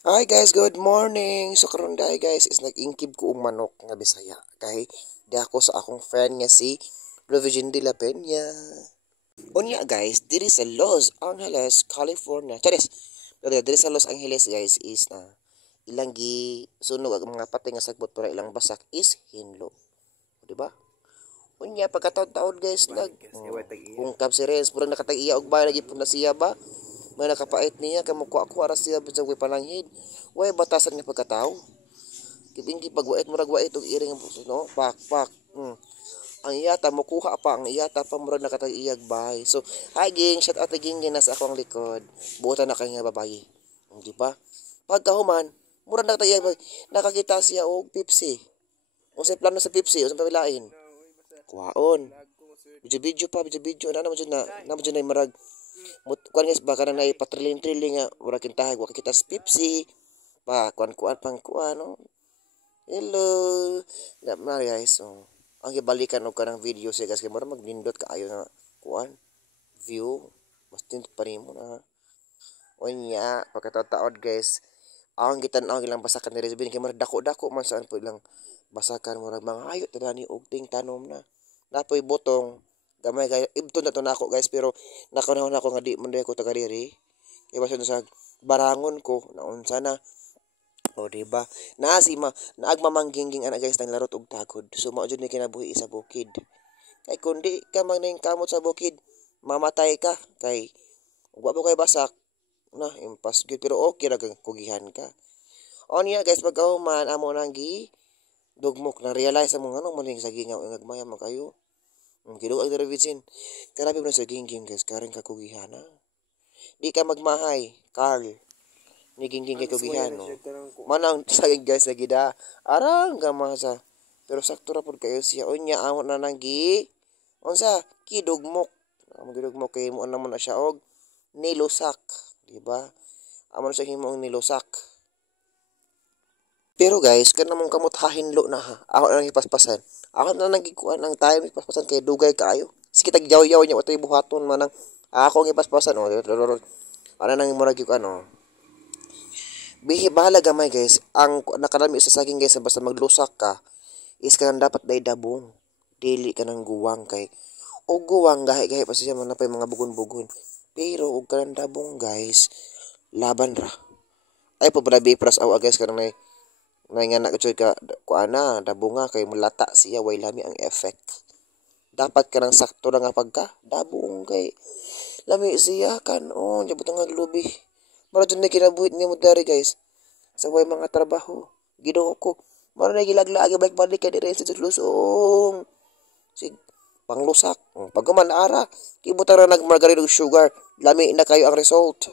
Hi guys, good morning. So karon day guys is nag-ingkib ko og manok nga Bisaya. Kay di ako sa akong friend nga si Provision de la Peña. Unya guys, diri sa Los Angeles, California. Charis. Diri sa Los Angeles guys is ilang gi sunog ang mga patay nga sagbot para ilang basak is hinlo. Di ba? Unya pagkataon-taon guys kung si Renz pura nakatag-iya og bayan lagi na siya ba? May nakapait niya kamukha ko ara siya sa way pananghid. Way batasan nga pagkatao. Kiting pagwait murag wait og iring no pak pak. Ang iyata mo kuha pa ang iyata pa murag nakatag-iyag bahay. So, hi ging, shout out ging nasa akong likod. Buta na kay nga babayi. Di ba? Pagkahuman, murag nakatag-iyag bahay. Nakakita siya og Pepsi. Unsay plano sa Pepsi, unsay pawilain? Kuhaon. Video pa, video na naman dyan na marag. Kuan guys, baka na ipatriling-triling nga, murag kintahag, wakikita sa Pepsi. Pa, kuan-kuan, pang-kuan, no? Hello. Na guys, so, ang ibalikan og kanang video siya guys kay mura magnindot kaayo nga kuan view mas tindot pa nimo na unya pagkatataod guys ang gitan-aw ilang basakan ni Rizbin kay mura dako-dako man saan po ilang basakan mura mga hayop tani og ting tanom na napoy botong gamay kay ibton na to nako guys pero nakanahon ako nga di man ko taga diri kay baso sa barangon ko naunsa na. O diba? Naagmamangging ana guys nang larot og tagod. So mao jud ni kinabuhi sa bukid. Kay kundi ka man ning kamot sa bukid, mamatay ka kay wa mo kay basak na impas gid pero okay ra kang kugihan ka. O niya guys pagkahuman amo nang gi dugmok na realize mo ngano man ning sagi nga nagmaya man kayo. Kiduag dira bitsin. Karabi mo sa gingging guys karing ka kugihan na. Di ka magmahay, Carl. Naging kay kugihan no. Manang saging guys na gida. Arang gamasa. Pero sakto ra pud kayo siya unya amo na nang gi. Unsa? Kidugmok. Amo gidugmok kay mo na siya og nilusak, di ba? Amo na siya himo og nilusak. Pero guys, kan namong kamot hahinlo na ha. Ako na nang ipaspasan. Ako na nang gikuan ang time ipaspasan kay dugay kaayo. Sige tagyaw-yaw niya watay buhaton manang ako ang ipaspasan oh. Ano nang murag ano. Bihi bahala gamay guys. Ang nakalami sa saging guys basta maglusak ka is kanang dapat day dabong. Dili ka ng guwang kay o guwang gahi-gahi pa siya man mga bugon-bugon. Pero og kanang dabong guys laban ra. Ay po pala bipras awa guys kanang nay nga na ka kuana dabong nga kay mulata siya way lami ang effect. Dapat ka ng sakto ra nga pagka dabong kay lami siya kan oh jabot nga lubi. Mara dun na kinabuhit ni mo dari guys. Sa way mga trabaho. Ginoo ko. Mara na gilaglaagi balik-balik ka dire sa lusong. Sig panglusak. Pagkaman ara. Kibutan na nagmargarine og sugar. Lami na kayo ang result.